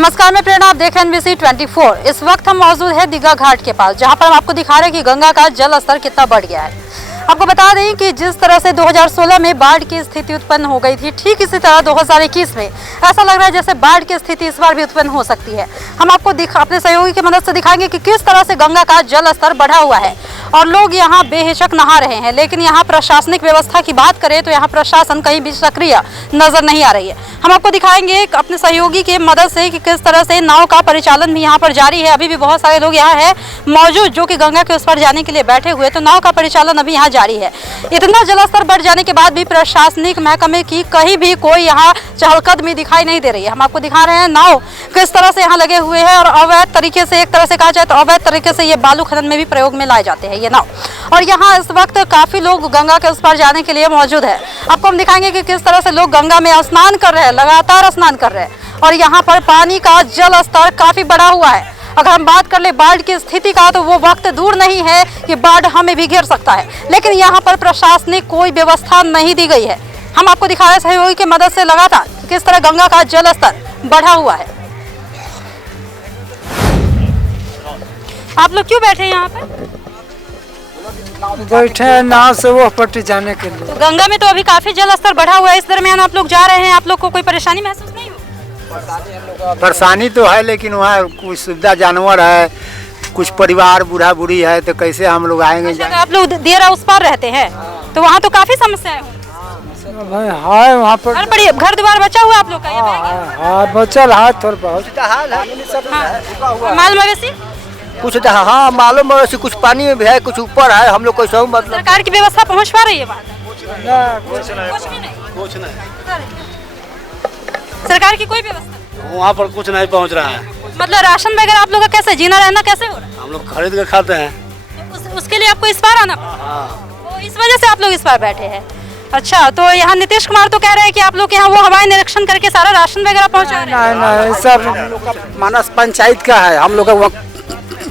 नमस्कार, मैं प्रेरणा, आप देख रहे हैं NBC 24। इस वक्त हम मौजूद है दीघा घाट के पास, जहां पर हम आपको दिखा रहे हैं कि गंगा का जल स्तर कितना बढ़ गया है। आपको बता दें कि जिस तरह से 2016 में बाढ़ की स्थिति उत्पन्न हो गई थी, ठीक इसी तरह 2021 में ऐसा लग रहा है जैसे बाढ़ की स्थिति इस बार भी उत्पन्न हो सकती है। हम आपको अपने सहयोगी की मदद से दिखाएंगे कि किस तरह से गंगा का जल स्तर बढ़ा हुआ है और लोग यहाँ बेहिचक नहा रहे हैं। लेकिन यहाँ प्रशासनिक व्यवस्था की बात करें तो यहाँ प्रशासन कहीं भी सक्रिय नजर नहीं आ रही है। हम आपको दिखाएंगे अपने सहयोगी की मदद से कि किस तरह से नाव का परिचालन भी यहाँ पर जारी है। अभी भी बहुत सारे लोग यहाँ है मौजूद जो कि गंगा के उस पर जाने के लिए बैठे हुए, तो नाव का परिचालन अभी यहाँ जारी है। इतना जलस्तर बढ़ जाने के बाद भी प्रशासनिक महकमे की कहीं भी कोई यहाँ चहलकदमी दिखाई नहीं दे रही है। हम आपको दिखा रहे हैं नाव किस तरह से यहाँ लगे हुए हैं और अवैध तरीके से, एक तरह से कहा जाए तो अवैध तरीके से ये बालू खनन में भी प्रयोग में लाए जाते हैं ये नाव। और यहाँ इस वक्त काफी लोग गंगा के उस पार जाने के लिए मौजूद है। आपको हम दिखाएंगे कि किस तरह से लोग गंगा में स्नान कर रहे हैं, लगातार स्नान कर रहे हैं। और यहाँ पर पानी का जल स्तर काफी बढ़ा हुआ है। अगर हम बात कर ले बाढ़ की स्थिति का, तो वो वक्त दूर नहीं है कि बाढ़ हमें भी घेर सकता है, लेकिन यहाँ पर प्रशासनिक कोई व्यवस्था नहीं दी गई है। हम आपको दिखा रहे हैं सहयोगी की मदद से लगातार किस तरह गंगा का जल स्तर बढ़ा हुआ है। आप लोग क्यों बैठे हैं यहाँ पे? बैठे हैं नाव से वो पट्टी जाने के लिए। तो गंगा में तो अभी काफी जल स्तर बढ़ा हुआ है, इस दरमियान आप लोग जा रहे हैं, आप लोग को कोई परेशानी महसूस नहीं हो? परेशानी तो है, लेकिन वहाँ कुछ सुविधा जानवर है, कुछ परिवार बूढ़ा बूढ़ी है, तो कैसे हम लोग आएंगे? अच्छा, आप लोग देरा उस पार रहते हैं तो वहाँ तो काफी समस्याएं होंगी। हाँ वहाँ पर घर द्वार बचा हुआ आप लोग का? हाँ बचल है थोड़ा बहुत। माल मवेशी कुछ हाँ मालूम मवेशी कुछ पानी में भी है, कुछ ऊपर है। हम लोग कोई सब मतलब सरकार की व्यवस्था पहुँच पा रही है वहाँ? कुछ नहीं, सरकार की कोई व्यवस्था वहाँ पर कुछ नहीं पहुँच रहा है। मतलब राशन वगैरह आप लोग का कैसे जीना रहना कैसे हो रहा है? हम लोग खरीद कर खाते हैं। उसके लिए आपको इस पार आना पड़ा, तो इस वजह से आप लोग इस पार बैठे हैं। अच्छा, तो यहाँ नीतीश कुमार तो कह रहे हैं कि आप लोग यहाँ वो हवाई निरीक्षण करके सारा राशन वगैरह पहुँचा रहे हैं। नहीं सब मानस पंचायत का है, हम लोग का वहाँ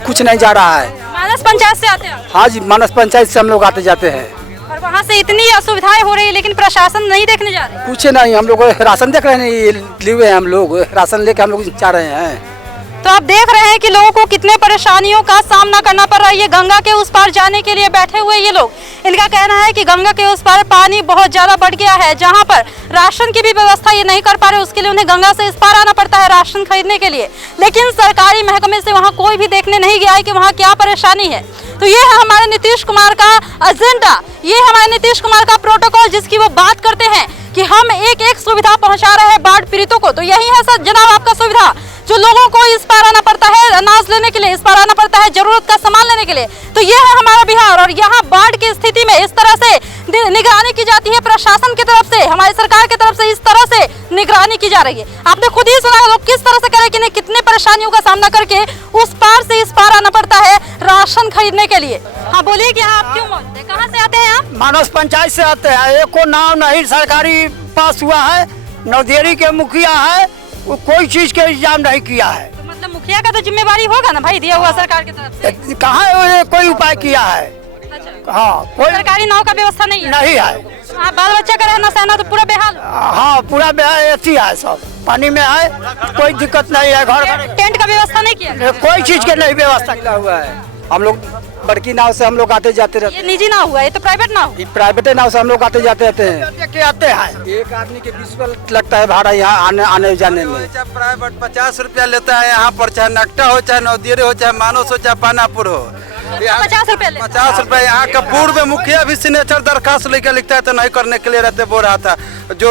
कुछ नहीं जा रहा है। मानस पंचायत से आते हैं? हाँ जी, मानस पंचायत से हम लोग आते जाते हैं। और वहाँ से इतनी असुविधाएं हो रही है, लेकिन प्रशासन नहीं देखने जा रहे। कुछ नहीं, हम लोग राशन देख रहे हैं, लिए हुए हैं हम लोग, राशन लेके हम लोग जा रहे हैं। तो आप देख रहे हैं कि लोगों को कितने परेशानियों का सामना करना पड़ रहा है। ये गंगा के उस पार जाने के लिए बैठे हुए ये लोग, इनका कहना है कि गंगा के उस पार पानी बहुत ज्यादा बढ़ गया है, जहां पर राशन की भी व्यवस्था ये नहीं कर पा रहे, उसके लिए उन्हें गंगा से इस पार आना पड़ता है राशन खरीदने के लिए। लेकिन सरकारी महकमे से वहाँ कोई भी देखने नहीं गया है कि वहाँ क्या परेशानी है। तो ये है हमारे नीतीश कुमार का एजेंडा, ये हमारे नीतीश कुमार का प्रोटोकॉल, जिसकी वो बात करते हैं कि हम एक एक सुविधा पहुंचा रहे हैं बाढ़ पीड़ितों को। तो यही है सर जनाब आपका सुविधा, जो लोगों को इस पार आना पड़ता है अनाज लेने के लिए, इस पार आना पड़ता है जरूरत का सामान लेने के लिए। तो ये है हमारा बिहार, और यहाँ बाढ़ की स्थिति में इस तरह से निगरानी की जाती है प्रशासन की तरफ से, हमारी सरकार की तरफ से इस तरह से निगरानी की जा रही है। आपने खुद ही सुना लोग किस तरह से कह रहे हैं कि कितने परेशानियों का सामना करके उस पार से इस पार आना पड़ता है राशन खरीदने के लिए। हाँ बोलिए कि आप क्यों मौजूद है, कहाँ से आते हैं आप? मानस पंचायत से आते हैं। एक को नाव नहीं सरकारी पास हुआ है, नौदेरी के मुखिया है, वो कोई चीज के इंतजाम नहीं किया है। तो मतलब मुखिया का तो जिम्मेवारी होगा ना भाई, दिया हुआ सरकार की तरफ से। कहाँ कोई उपाय किया है? अच्छा, हाँ कोई सरकारी नाव का व्यवस्था नहीं है? नहीं है। हाँ, बाल बच्चा का रहना सहना तो पूरा बेहाल। हाँ पूरा ऐसी है, सब पानी में है, कोई दिक्कत नहीं है। घर टेंट का व्यवस्था नहीं किया? कोई चीज के नहीं व्यवस्था हुआ है। हम लोग बड़की नाव से हम लोग आते जाते रहते ये निजी नाव हुआ, ये तो प्राइवेट नाव। हैं। प्राइवेट नाव से हम लोग आते जाते रहते हैं। के आते हैं, एक आदमी के 20 रुपया लगता है भाड़ा यहाँ आने जाने में। प्राइवेट 50 रुपया लेता है यहाँ पर, चाहे नकटा हो, चाहे नौदियरे हो, चाहे मानस हो, चाहे पानापुर हो। 50 रुपया 50 रुपया। यहाँ का पूर्व में मुखिया भी सिग्नेचर दरखास्त लेकर लिखता है तो नहीं करने के लिए रहते बोल रहा था। जो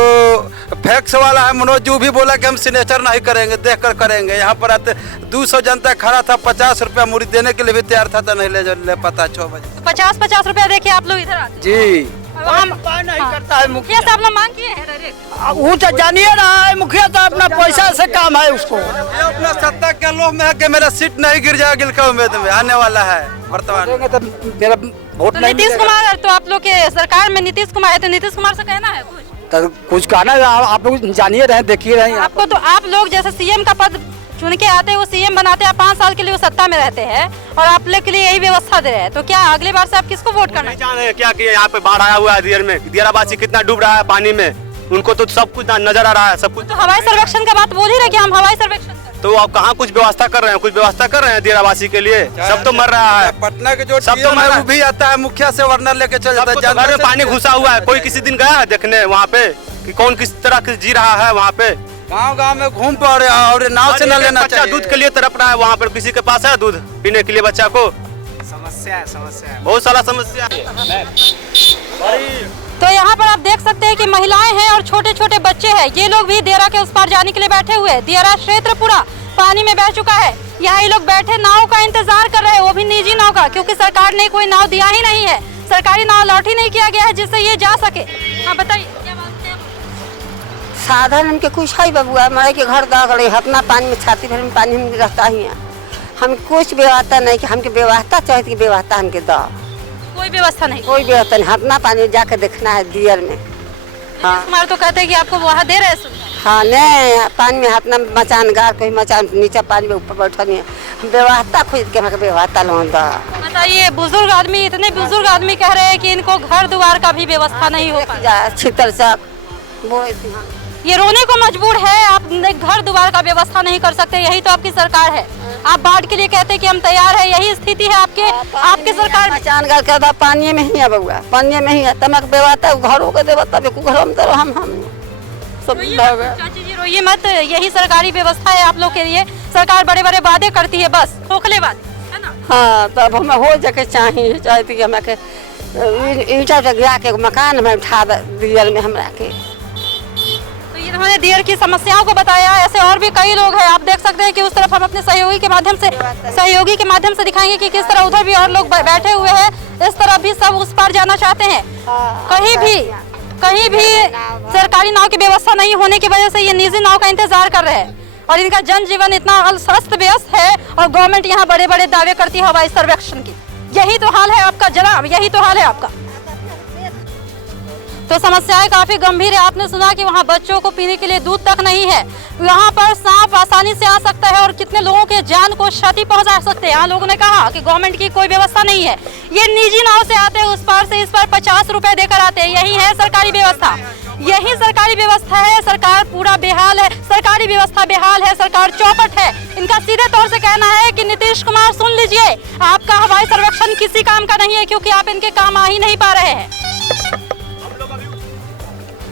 फैक्स वाला है मनोज जी भी बोला कि हम सिग्नेचर नहीं करेंगे, देख कर करेंगे। यहाँ पर आते 200 जनता खड़ा था, 50 रुपया मुड़ी देने के लिए भी तैयार था, तो नहीं ले पाता 6 बजे। 50 रुपया देखिए आप लोग इधर आते जी नहीं करता है मुखिया से आप लोग मांग किए हैं डायरेक्ट? वो तो जानिए रहा है, मुखिया तो अपना पैसा से काम है उसको। ये अपना सत्ता के लोभ में है कि मेरा सीट नहीं गिर जाएगा, गिल का उम्मीद में आने वाला है वर्तमान। तो मेरा वोट तो नहीं नीतीश कुमार, तो आप लोग के सरकार में नीतीश कुमार है, तो नीतीश कुमार से कहना है कुछ? तो कुछ कहना आप लोग जानिए रहे, देखिए रहे। आपको तो आप लोग जैसे सीएम का पद चुन के आते हैं, वो सीएम बनाते हैं, 5 साल के लिए वो सत्ता में रहते हैं और आप लोग के लिए यही व्यवस्था दे रहे हैं। तो क्या अगली बार से आप किसको वोट करना? नहीं जाने क्या किया, यहाँ पे बाढ़ आया हुआ है दियर में, दियराबासी कितना डूब रहा है पानी में, उनको तो सब कुछ नजर आ रहा है, सब कुछ। तो हवाई सर्वेक्षण का बात बोल ही रहे कि हम हवाई सर्वेक्षण तो आप कहाँ कुछ व्यवस्था कर रहे हैं? कुछ व्यवस्था कर रहे हैं दियरावासी के लिए? सब तो मर रहा है। पटना के जो सब तो मर रहा है। वो भी आता है, मुखिया से वर्नर लेके चल जाता है। सबको तो घर में पानी घुसा हुआ है। कोई किसी दिन गया है देखने वहाँ पे कि कौन किस तरह से जी रहा है वहाँ पे? गांव में घूम पा रहे हैं और नाव से न लेना बच्चा चाहिए। दूध के लिए तड़प रहा है वहाँ पर। किसी के पास है दूध पीने के लिए बच्चा को? समस्या है, बहुत सारा समस्या है। तो यहाँ पर आप देख सकते हैं कि महिलाएं हैं और छोटे छोटे बच्चे हैं। ये लोग भी दियारा के उस पार जाने के लिए बैठे हुए हैं। दियारा क्षेत्र पूरा पानी में बह चुका है। यहाँ ये लोग बैठे नाव का इंतजार कर रहे हैं, वो भी निजी नाव का, क्योंकि सरकार ने कोई नाव दिया ही नहीं है। सरकारी नाव लॉट ही नहीं किया गया है जिससे ये जा सके। हाँ बताइए क्या बात है? साधन हमके कुछ है बबुआ, मरे के घर दह गए, अपना पानी में छाती भर में पानी हम रहता ही है। हम कुछ व्यवस्था नहीं कि हमके व्यवस्था चाहिए कि व्यवस्था हमके दो। कोई व्यवस्था नहीं। कोई व्यवस्था नहीं, अपना पानी जाके देखना है दियर में। हाँ हमारे तो कहते हैं कि आपको वहाँ दे रहे हैं सुविधा। हाँ नहीं, पानी में हाथ में मचान गाड़ कोई मचान नीचे पानी में ऊपर बैठा नहीं है। हम व्यवस्था खोज के हमें व्यवस्था लोन दो। बताइए, बुजुर्ग आदमी, इतने बुजुर्ग आदमी कह रहे हैं कि इनको घर द्वार का भी व्यवस्था नहीं हो पा छितर सब बोले थे। हाँ ये रोने को मजबूर है। आप घर द्वार का व्यवस्था नहीं कर सकते, यही तो आपकी सरकार है। आप बाढ़ के लिए कहते हैं कि हम तैयार है, यही स्थिति है आपकी सरकार। मचान गाड़ के पानी में ही है बबुआ, पानी में ही है। तमक व्यवस्था घरों को देवता घर में तो हम सब चाची जी रोइए मत, यही सरकारी व्यवस्था है आप लोग के लिए। सरकार बड़े बड़े वादे करती है, बस खोखले वादे, है ना? हाँ तब हमें हो जाके चाहिए चाहती कि हमें ईंटा गिरा के मकान में उठा दियल में हमरा के। तो ये इन्होंने दियर की समस्याओं को बताया। ऐसे और भी कई लोग हैं, आप देख सकते हैं कि उस तरफ हम अपने सहयोगी के माध्यम से दिखाएंगे कि किस तरह उधर भी और लोग बैठे हुए हैं। इस तरफ भी सब उस पार जाना चाहते हैं। कहीं भी सरकारी नाव की व्यवस्था नहीं होने की वजह से ये निजी नाव का इंतजार कर रहे हैं और इनका जनजीवन इतना अस्त व्यस्त है और गवर्नमेंट यहाँ बड़े बड़े दावे करती है हवाई सर्वेक्षण की। यही तो हाल है आपका जनाब, यही तो हाल है आपका। तो समस्याएं काफी गंभीर है। आपने सुना कि वहाँ बच्चों को पीने के लिए दूध तक नहीं है। यहाँ पर सांप आसानी से आ सकता है और कितने लोगों के जान को क्षति पहुंचा सकते हैं। यहाँ लोगों ने कहा कि गवर्नमेंट की कोई व्यवस्था नहीं है। ये निजी नाव से आते हैं, उस पार से इस पार 50 रुपए देकर आते हैं। यही है सरकारी व्यवस्था, यही सरकारी व्यवस्था है। सरकार पूरा बेहाल है, सरकारी व्यवस्था बेहाल है, सरकार चौपट है। इनका सीधे तौर से कहना है कि नीतीश कुमार सुन लीजिए, आपका हवाई सर्वेक्षण किसी काम का नहीं है क्योंकि आप इनके काम आ ही नहीं पा रहे हैं।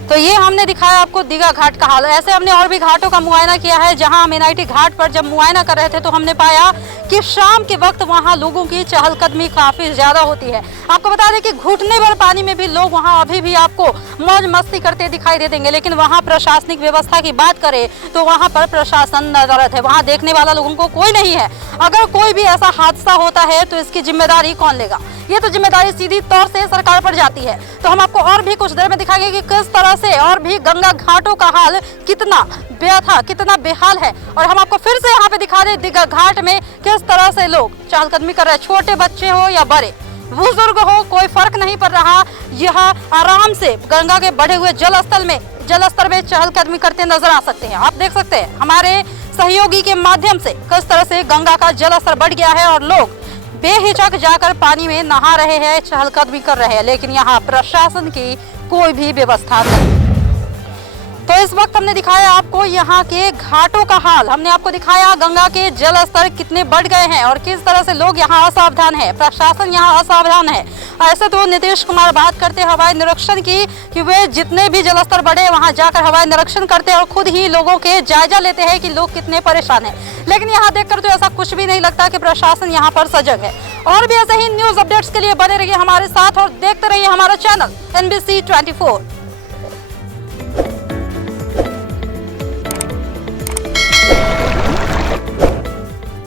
तो ये हमने दिखाया आपको दीघा घाट का हाल। ऐसे हमने और भी घाटों का मुआयना किया है। जहां हम एनआईटी घाट पर जब मुआयना कर रहे थे तो हमने पाया कि शाम के वक्त वहां लोगों की चहलकदमी काफी ज्यादा होती है। आपको बता दें कि घुटने भर पानी में भी लोग वहां अभी भी आपको मौज मस्ती करते दिखाई दे देंगे। लेकिन वहां प्रशासनिक व्यवस्था की बात करें तो वहां पर प्रशासन नजरत है, वहां देखने वाला लोगों को कोई नहीं है। अगर कोई भी ऐसा हादसा होता है तो इसकी जिम्मेदारी कौन लेगा? ये तो जिम्मेदारी सीधी तौर से सरकार पर जाती है। तो हम आपको और भी कुछ देर में दिखाएंगे कि किस तरह से और भी गंगा घाटों का हाल कितना बेथा, कितना बेहाल है। और हम आपको फिर से यहाँ पे दिखा दें दीघा घाट में किस तरह से लोग चहलकदमी कर रहे हैं। छोटे बच्चे हो या बड़े बुजुर्ग हो, कोई फर्क नहीं पड़ रहा। यह आराम से गंगा के बढ़े हुए जलस्तर में चहलकदमी करते नजर आ सकते हैं। आप देख सकते हैं हमारे सहयोगी के माध्यम से किस तरह से गंगा का जलस्तर बढ़ गया है और लोग बेहिचक जाकर पानी में नहा रहे हैं, चहलकदमी कर रहे हैं। लेकिन यहाँ प्रशासन की कोई भी व्यवस्था नहीं। तो इस वक्त हमने दिखाया आपको यहाँ के घाटों का हाल। हमने आपको दिखाया गंगा के जल स्तर कितने बढ़ गए हैं और किस तरह से लोग यहाँ असावधान है, प्रशासन यहाँ असावधान है। ऐसे तो नीतीश कुमार बात करते हैं हवाई निरीक्षण की कि वे जितने भी जलस्तर बढ़े वहाँ जाकर हवाई निरीक्षण करते हैं और खुद ही लोगों के जायजा लेते हैं कि लोग कितने परेशान हैं। लेकिन यहाँ देखकर तो ऐसा कुछ भी नहीं लगता कि प्रशासन यहाँ पर सजग है। और भी ऐसे ही न्यूज अपडेट्स के लिए बने रहिए हमारे साथ और देखते रहिए हमारा चैनल NBC 24।